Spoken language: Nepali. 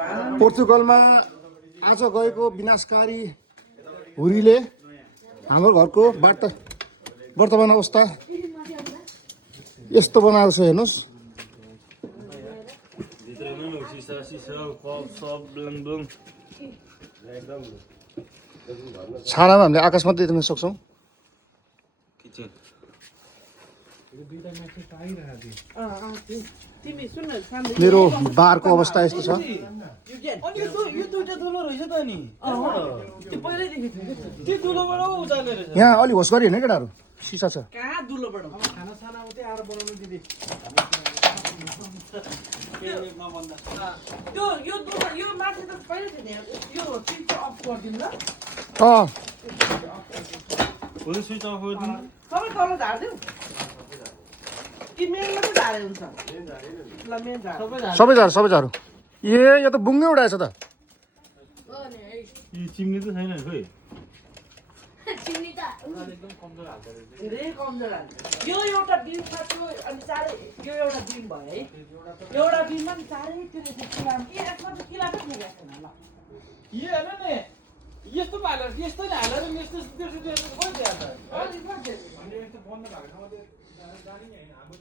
पोर्चुगलमा आज गएको विनाशकारी हुरीले हाम्रो घरको वर्तमान अवस्था यस्तो बनाएको छ हेर्नुहोस्। छानामा हामीले आकाश मात्रै देख्न सक्छौँ। मेरो बारको अवस्था यस्तो छ। यहाँ अलि होस गरी होइन केटाहरू, सिसा छ। सबै झार ए यो त बुङ्गै उडाएछ त। चिम्नी त छैन खोइ। यो एउटा बिम छ त्यो अनि चारै यो एउटा बिम भयो है। एउटा बिममा नि चारै त्यो किला यसमा त किला पनि छैन ल। के हेर न यस्तो पालेर यस्तो नि हालेर यस्तो त्यस्तो कोही छ यार। अनि यस्तो बन्द भएको ठाउँमा जाने नि हैन हाम्रो